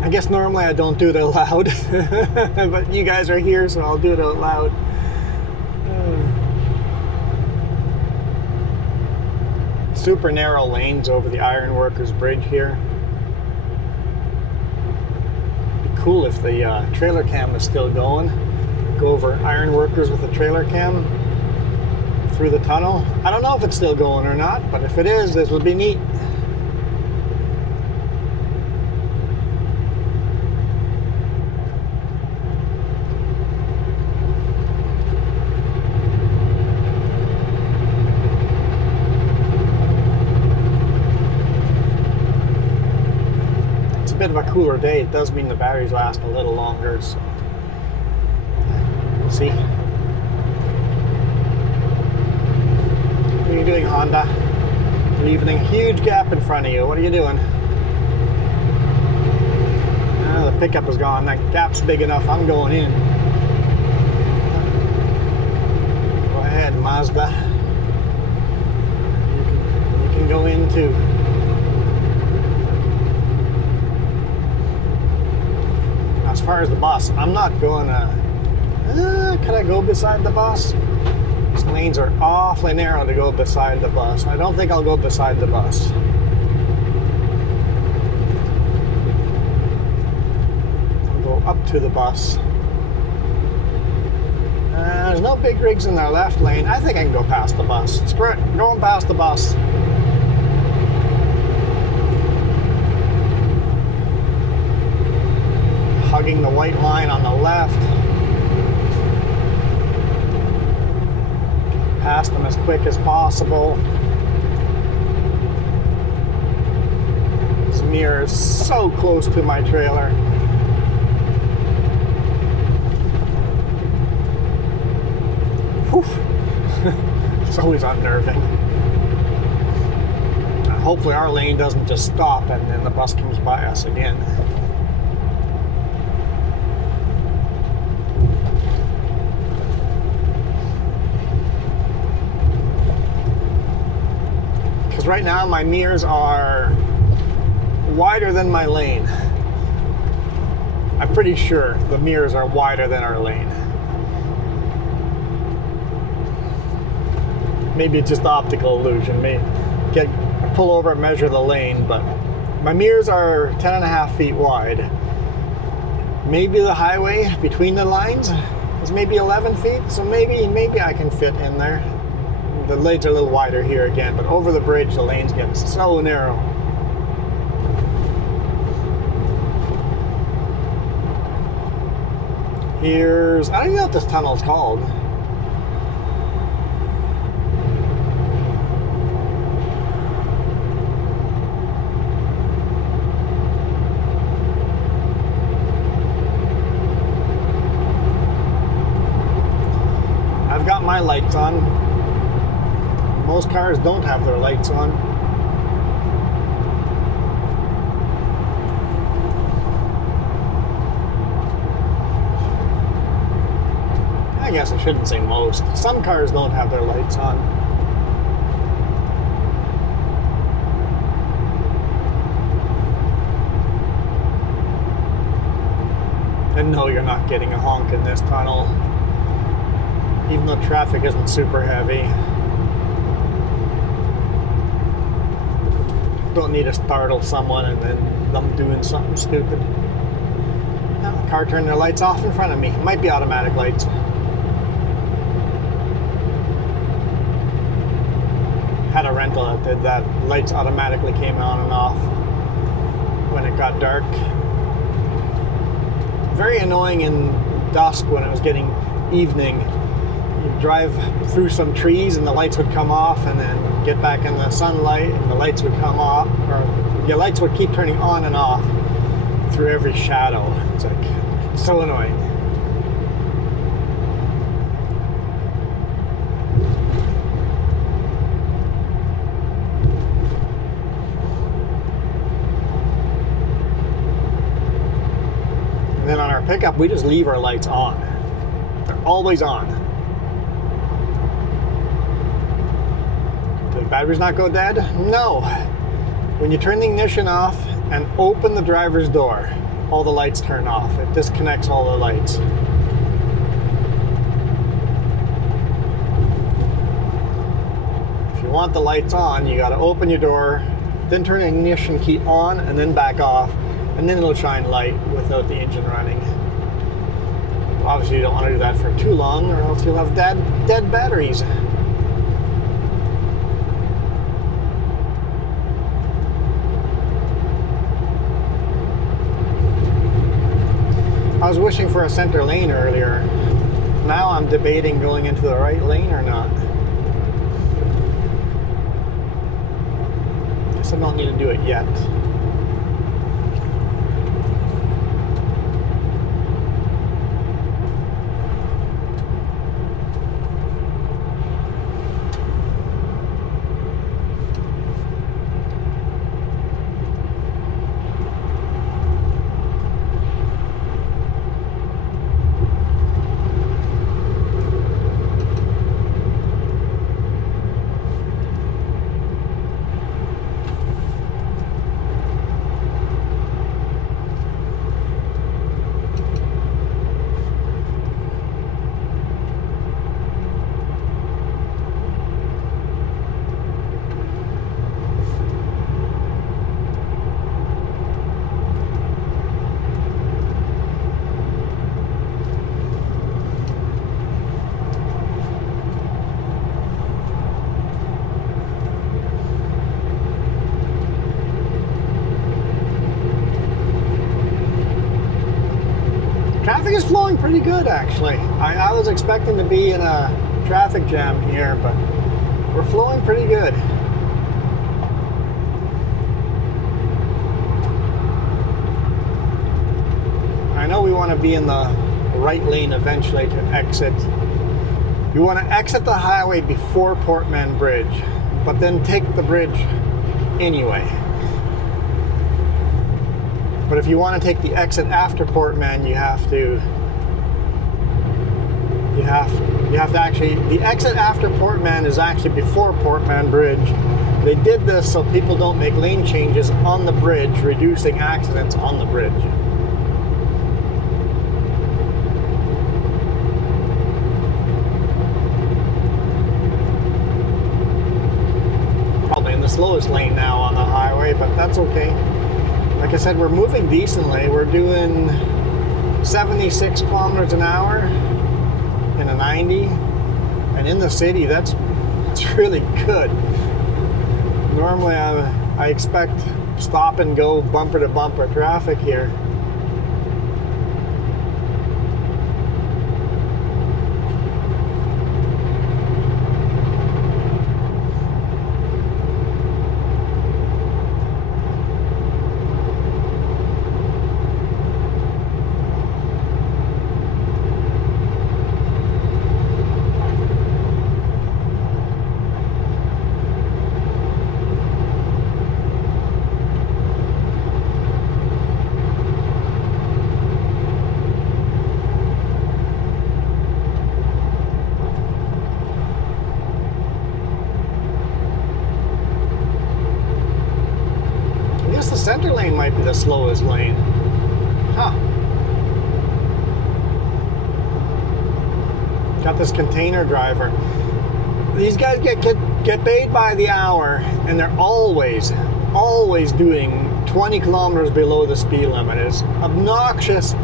I guess normally I don't do it out loud, but you guys are here, so I'll do it out loud. Super narrow lanes over the Ironworkers Bridge here. It'd be cool if the trailer cam was still going. Go over Ironworkers with the trailer cam through the tunnel. I don't know if it's still going or not, but if it is, this would be neat. It's a bit of a cooler day. It does mean the batteries last a little longer, so we'll see. What are you doing, Honda? Leaving a huge gap in front of you. What are you doing? Oh, the pickup is gone. That gap's big enough. I'm going in. Go ahead, Mazda. You can go in too. As far as the bus, I'm not going to... can I go beside the bus? These lanes are awfully narrow to go beside the bus. I don't think I'll go beside the bus. I'll go up to the bus. There's no big rigs in their left lane. I think I can go past the bus. Screw it, going past the bus. Hugging the white line on the left. Past them as quick as possible. This mirror is so close to my trailer. Whew. It's always unnerving. Hopefully our lane doesn't just stop and then the bus comes by us again. Right now my mirrors are wider than my lane. I'm pretty sure the mirrors are wider than our lane. Maybe it's just optical illusion. Maybe pull over and measure the lane, but my mirrors are 10.5 feet wide. Maybe the highway between the lines is maybe 11 feet, so maybe I can fit in there. The lanes are a little wider here again, but over the bridge the lanes get so narrow. Here's, I don't even know what this tunnel is called. I've got my lights on. Most cars don't have their lights on. I guess I shouldn't say most. Some cars don't have their lights on. And no, you're not getting a honk in this tunnel, even though traffic isn't super heavy. Don't need to startle someone and then them doing something stupid. Now, the car turned their lights off in front of me. It might be automatic lights. Had a rental that did that. Lights automatically came on and off when it got dark. Very annoying in dusk when it was getting evening. You'd drive through some trees and the lights would come off, and then get back in the sunlight and the lights would come off, or your lights would keep turning on and off through every shadow. It's like so annoying. And then on our pickup, we just leave our lights on. They're always on. Did the batteries not go dead? No. When you turn the ignition off and open the driver's door, all the lights turn off. It disconnects all the lights. If you want the lights on, you got to open your door, then turn the ignition key on, and then back off. And then it'll shine light without the engine running. Obviously you don't want to do that for too long, or else you'll have dead batteries. I was wishing for a center lane earlier. Now I'm debating going into the right lane or not. Guess I don't need to do it yet. Traffic is flowing pretty good, actually. I was expecting to be in a traffic jam here, but we're flowing pretty good. I know we want to be in the right lane eventually to exit. You want to exit the highway before Portman Bridge, but then take the bridge anyway. But if you want to take the exit after Portman, you have to actually, the exit after Portman is actually before Portman Bridge. They did this so people don't make lane changes on the bridge, reducing accidents on the bridge. Probably in the slowest lane now on the highway, but that's okay. Like I said, we're moving decently. We're doing 76 kilometers an hour in a 90. And in the city, that's really good. Normally, I expect stop and go bumper to bumper traffic here. center lane might be the slowest lane. Huh. Got this container driver. These guys get paid by the hour, and they're always doing 20 kilometers below the speed limit. It's obnoxious.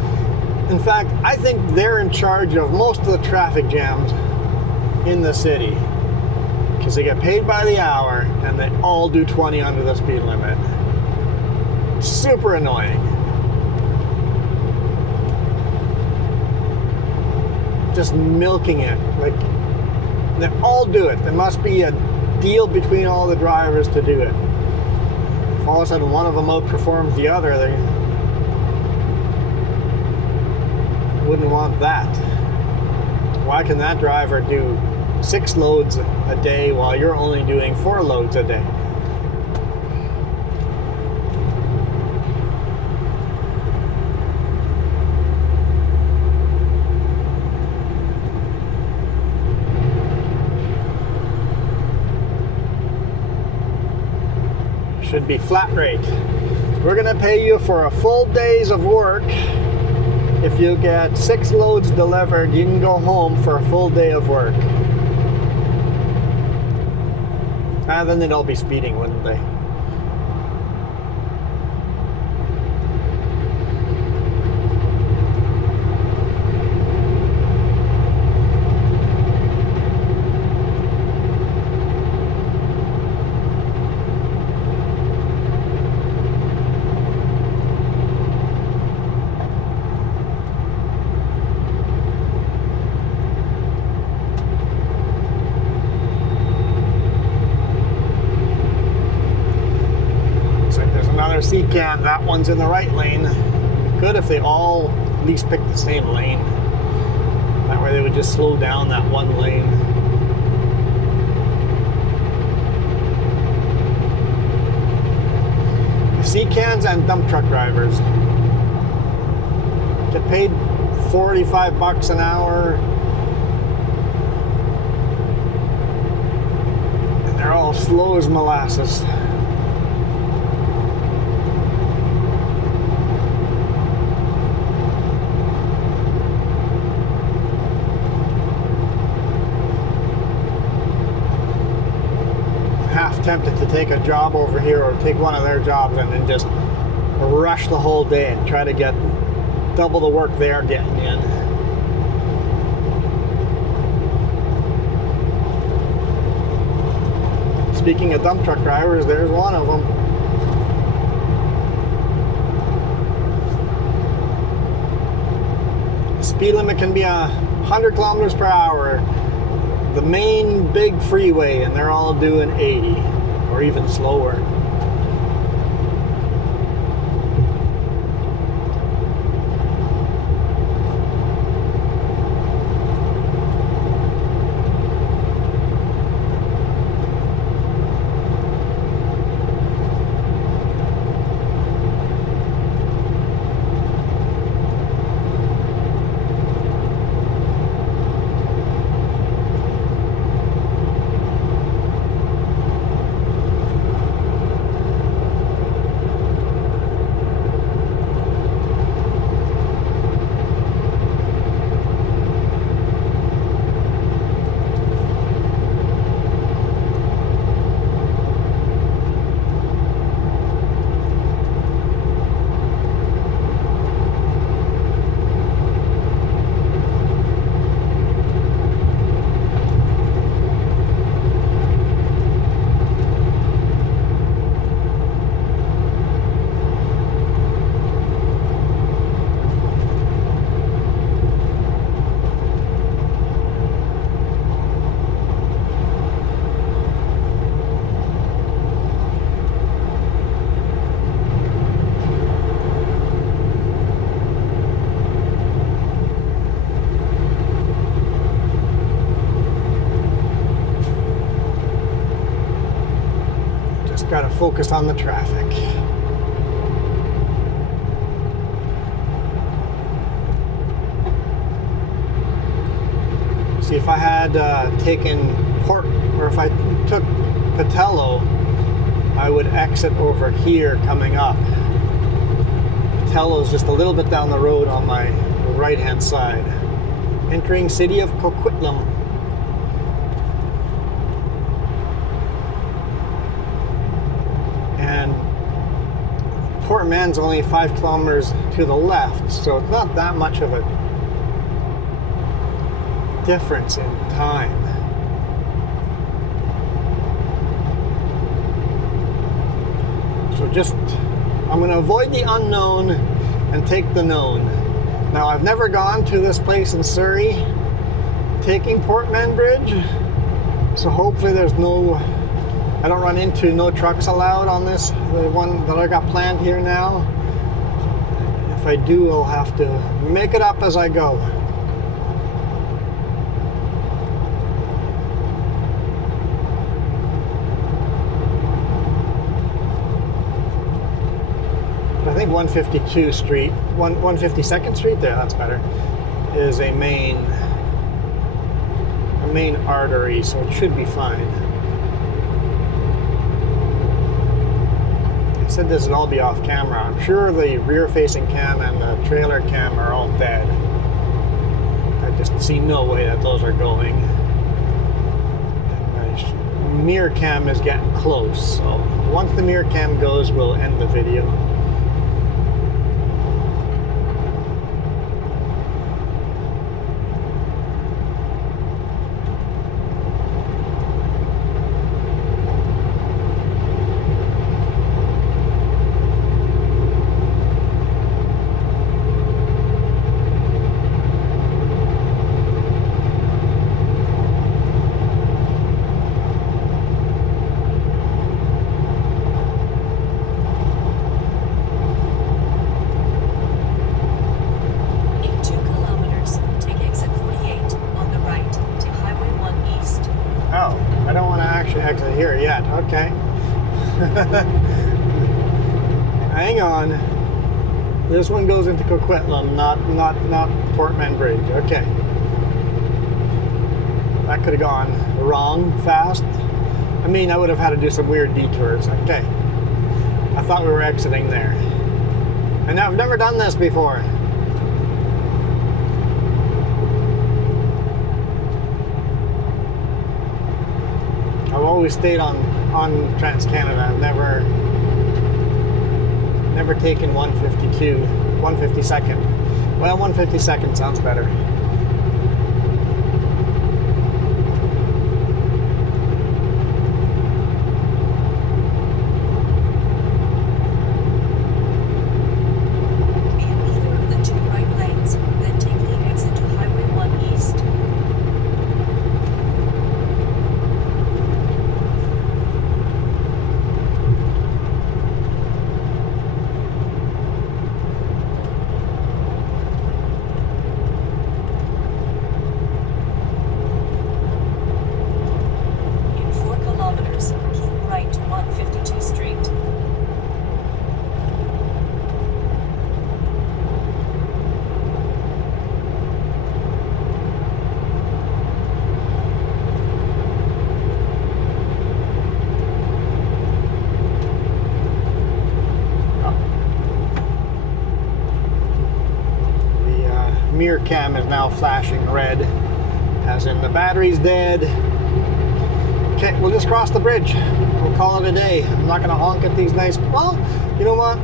In fact, I think they're in charge of most of the traffic jams in the city, because they get paid by the hour and they all do 20 under the speed limit. Super annoying. Just milking it. Like, they all do it. There must be a deal between all the drivers to do it. If all of a sudden one of them outperforms the other, they wouldn't want that. Why can that driver do 6 loads a day while you're only doing 4 loads a day? Should be flat rate. We're gonna pay you for a full days of work. If you get 6 loads delivered, you can go home for a full day of work. And then they'd all be speeding, wouldn't they? Can, that one's in the right lane. Good if they all at least pick the same lane. That way they would just slow down that one lane. C-cans and dump truck drivers get paid 45 bucks an hour, and they're all slow as molasses. Tempted to take a job over here or take one of their jobs and then just rush the whole day and try to get double the work they're getting in. Speaking of dump truck drivers, there's one of them. The speed limit can be 100 kilometers per hour. The main big freeway, and they're all doing 80 or even slower. Got to focus on the traffic. See, if I had taken Port, or if I took Patello, I would exit over here coming up. Tello's just a little bit down the road on my right hand side. Entering city of Coquitlam. And Port Man's only 5 kilometers to the left, so it's not that much of a difference in time. So just, I'm going to avoid the unknown and take the known. Now, I've never gone to this place in Surrey taking Portman Bridge, so hopefully there's no, I don't run into no trucks allowed on this, the one that I got planned here now. If I do, I'll have to make it up as I go. I think 152nd Street there, that's better, is a main artery, so it should be fine. I said this would all be off camera. I'm sure the rear facing cam and the trailer cam are all dead. I just see no way that those are going. And my mirror cam is getting close, so once the mirror cam goes, we'll end the video. Exit here yet. Okay. Hang on. This one goes into Coquitlam, not Portman Bridge. Okay. That could have gone wrong fast. I mean, I would have had to do some weird detours. Okay. I thought we were exiting there. And I've never done this before. I've always stayed on Trans-Canada. I've never taken 152nd. Well, 152nd sounds better. Be in either of the 2 right lanes, then take the exit to Highway 1 East. Mirror cam is now flashing red, as in the battery's dead. Okay, we'll just cross the bridge. We'll call it a day. I'm not going to honk at these nice... Well, you know what?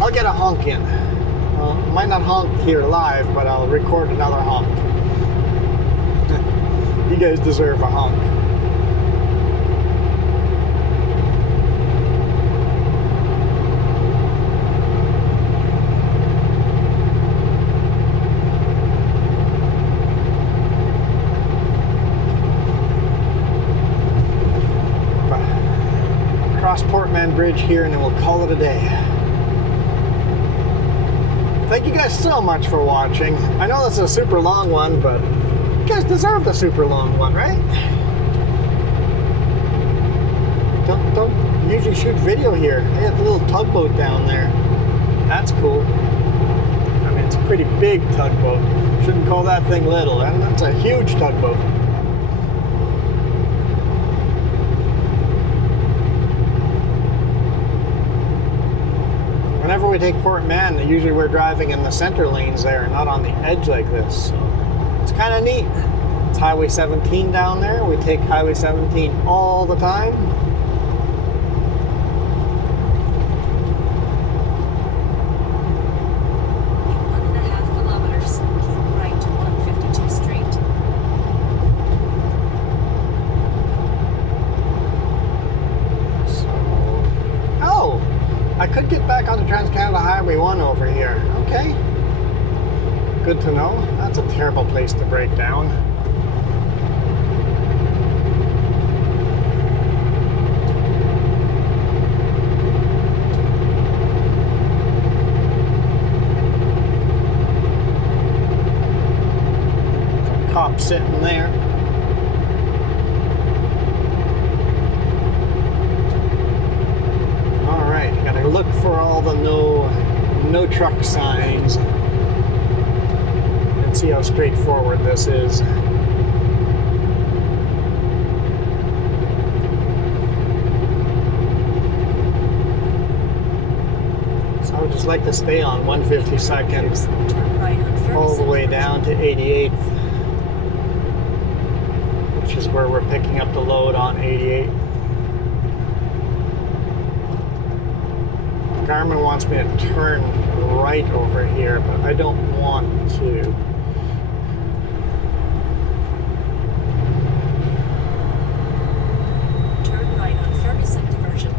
I'll get a honk in. I might not honk here live, but I'll record another honk. You guys deserve a honk. Portman Bridge here, and then we'll call it a day. Thank you guys so much for watching. I know this is a super long one, but you guys deserve the super long one, right? Don't usually shoot video here. They have a little tugboat down there. That's cool. I mean, it's a pretty big tugboat. Shouldn't call that thing little. That's a huge tugboat. we take Port Man, usually we're driving in the center lanes there, not on the edge like this. So it's kind of neat. It's Highway 17 down there. We take Highway 17 all the time. 1.5 kilometers. Keep right to 152 Street. I could get back onto Trans-Canada Highway 1 over here. Okay. Good to know. That's a terrible place to break down. There's a cop sitting there. Look for all the no truck signs and see how straightforward this is. So I would just like to stay on 152nd Turn right on all the way 37th. down to 88th, which is where we're picking up the load on 88. Garmin wants me to turn right over here, but I don't want to. Turn right on Ferguson diversion.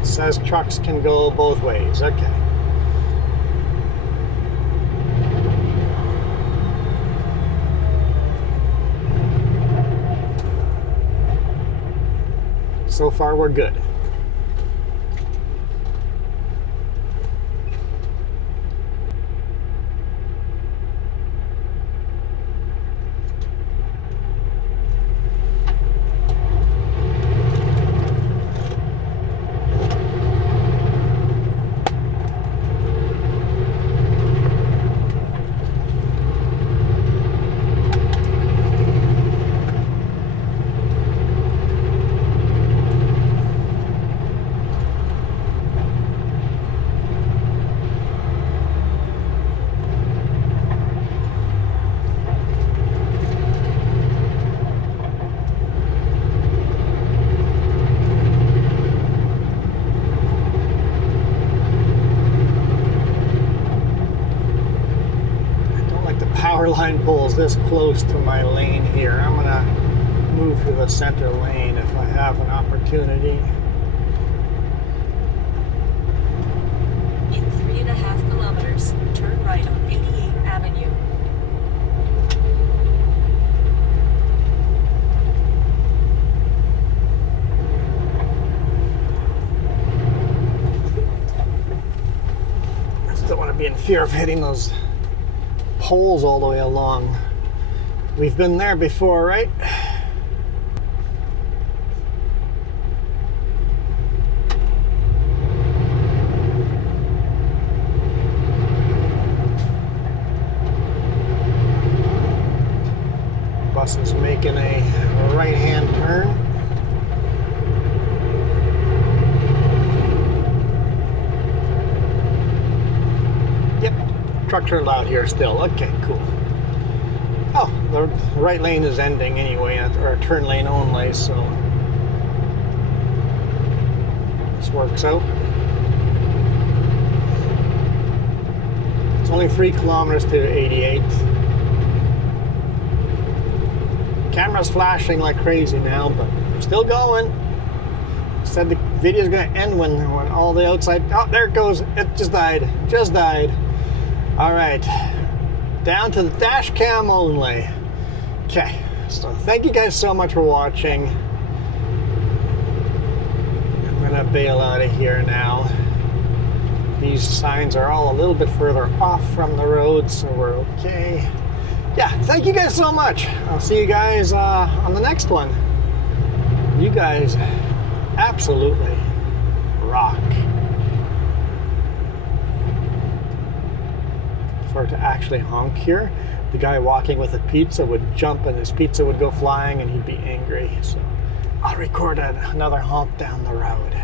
It says trucks can go both ways. Okay. So far, we're good. Line poles this close to my lane here. I'm gonna move to the center lane if I have an opportunity. In 3.5 kilometers, turn right on 88th Avenue. I still want to be in fear of hitting those poles all the way along. We've been there before, right? Bus is making a right-hand turn. Truck turned out here still. Okay, cool. Oh, the right lane is ending anyway, or turn lane only, so this works out. It's only 3 kilometers to 88. Camera's flashing like crazy now, but we're still going. Said the video's gonna end when all the outside. Oh, there it goes. It just died. Just died. All right, down to the dash cam only. Okay, so thank you guys so much for watching. I'm gonna bail out of here now. These signs are all a little bit further off from the road, so we're okay. Yeah, thank you guys so much. I'll see you guys on the next one. You guys absolutely rock. For it to actually honk here, the guy walking with a pizza would jump and his pizza would go flying and he'd be angry. So, all right. record another honk down the road.